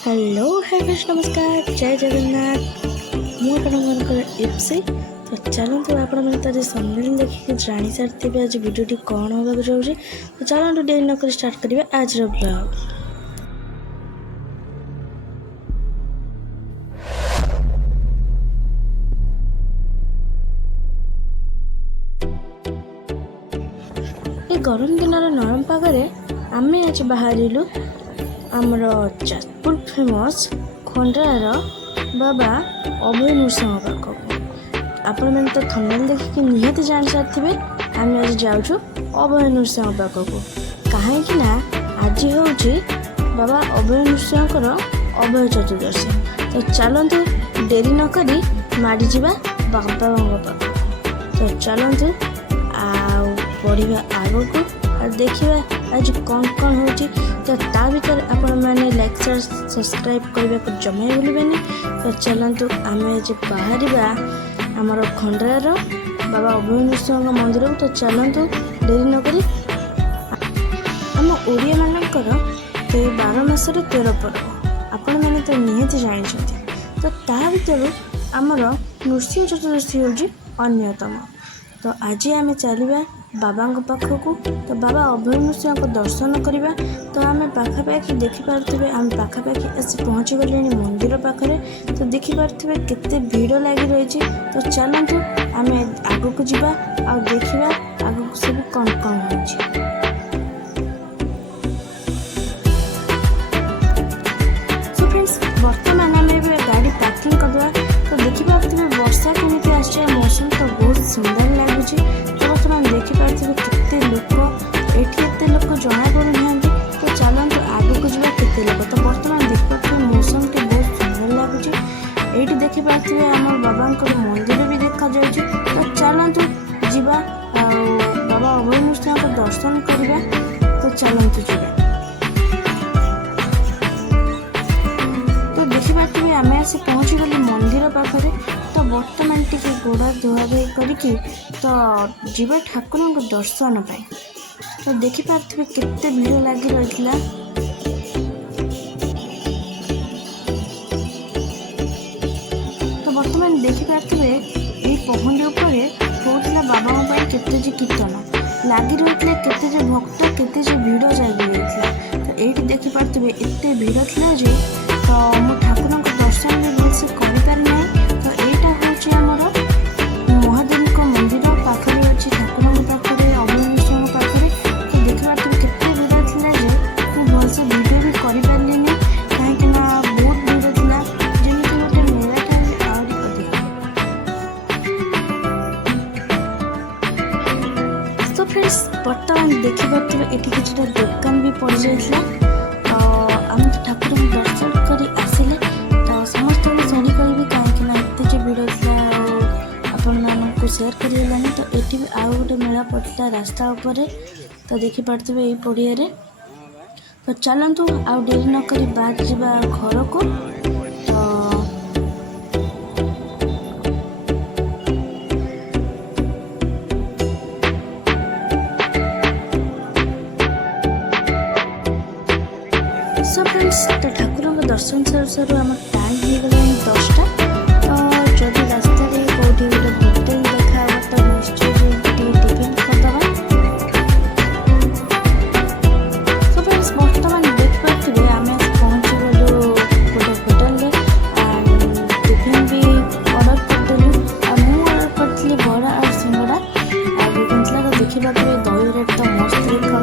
Hello hi friends नमस्कार जय जगन्नाथ मुझे इप्सी तो चलते आप संदेश देखिए जानी सारी आज भिडियोटी कौन होगा जाऊँगी तो चलते डेरी नक स्टार्ट करेंगे आज ब्लॉग। ये गरम दिन नरम पागे आम आज बाहर आमर जाजपुर फेमस खंडार बाबा अभय नृसिंह पाखक आपण मैंने तो थंबनेल देखिए निहाती जान सारी आम आज जाऊँ अभय नृसिंह पाखक कहीं आज हूँ बाबा अभय नृसिंह अभय चतुर्दशी तो चलतु डेरी नक माड़ीजा बाबा पाख तो चलतु पढ़ा आग को देखा आज कौन कौन हो तो ता भर आपण मैंने लाइक शेयर सब्सक्राइब करने को जमा भूलें। तो चलतु आम आज बाहर आमर खंडार बाबा अभय नृसिंह मंदिर तो चलतु डेरी नक आम ओडिया मानकर तो 12 मासर 13 पर्व आपण मैंने तो निहाती जानी तो ता भर आमर नृसिंह चतुर्दशी हूँ अन्यतम। तो आज आम चलवा बाबा पाखक तो बाबा अभय नृसिंह दर्शन करवा तो आम पाखापाखि देखिपे आम पाखापाखि आस पहुँची गले मंदिर पाखे तो देखिपे केते भीड़ लगी रही। तो चलतु आम आग को जीवा आ देखा आग को सब कौन कौन हो। बर्तमान आम गाड़ी पार्किंग करदे तो देखिपे वर्षा केमी आसे मौसम तो बहुत सुंदर लगुच। तो बर्तमान देखिपे केते लोक एटे लोक जना पड़ना तो चलते आगे को जावा केते लोक तो बर्तमान देखिपे मौसम टी बहुत सुंदर लगुच। ये देखिपे आम बाबा मंदिर भी देखा जाए तो चलतु जीवा बाबा अभय नृसिंह दर्शन करवा तो चलतु जीवा। तो देखिपे आम आसी पहुँची गली मंदिर पाखे तो बर्तमान टी गोड़ा धुआधुई करके तो जीवा ठाकुर दर्शन पाए तो देखिपे केते भीड़ लगी रही। तो बर्तमान देखिपे ये पहुंडी उपर होता बाबा केते कीर्तन लगी रही केते भक्त केते भीड़ जगी रही। तो ये देखिपे एत भीड़ था जे तो मो ठाकुर दर्शन भी भलसे करना तो यहाँ हूँ आमर महादेव मंदिर पाखे अच्छी ठाकुर पाखे अभय नृसिंह पाखे तो देखिपे केते भीड़ था जे भलसे भिडियो भी कर पारे कहीं बहुत भीड़ था जमी गोटे मेला टाइम आहरी अधिक। तो फ्रेंड्स बर्तमान देखिपे ये किसी दुकान भी पड़ जाता तो आम ठाकुर दर्शन कर आसिले तो समस्त सॉरी करी कहीं एत भीड़ था आपण मानक सेयार कर तो ये भी आउ गोटे मेला पड़ता रास्ता उपर तो देखिपे ये पड़िया तो चलतु आउ डेरी नक बाहर जावा घर को। सो फ्रेंड्स तो ठाकुर दर्शन सर सर आम टाइम हो गला 10टा तो जदि रास्ता कौटी गोटे होटेल देखा तो निश्चय टिफिन करदे। सो फ्रेंड्स बर्तमान देखिपे आम पहुँची गलु गोटे होटेल एंड टिफिन भी ऑर्डर करदेलु मुझे ऑर्डर करी बड़ा और सिंगड़ा तो देखा दही रेट तो मस्त देखा।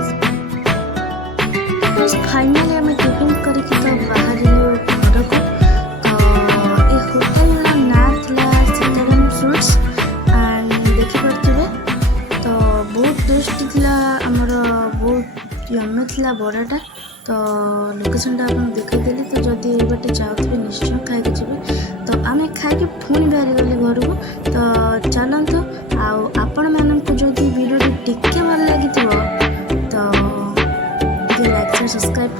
फाइनाली आम टिफिन करके तो बाहर घर को तो ये होटेल ना सीताराम फ्रूट्स एंड देखिपे तो बहुत टेस्ट था आमर बहुत यम्मी था बड़ाटा तो लोकेशन आप देखीदेली तो जदि ये बाटे जाऊे निश्चय खाई जी तो आम खाई पुणी बाहरी गले घर को। तो चलतु आपण मानक जदि वीडियो टिके भल लगी तो लाइक सब्सक्राइब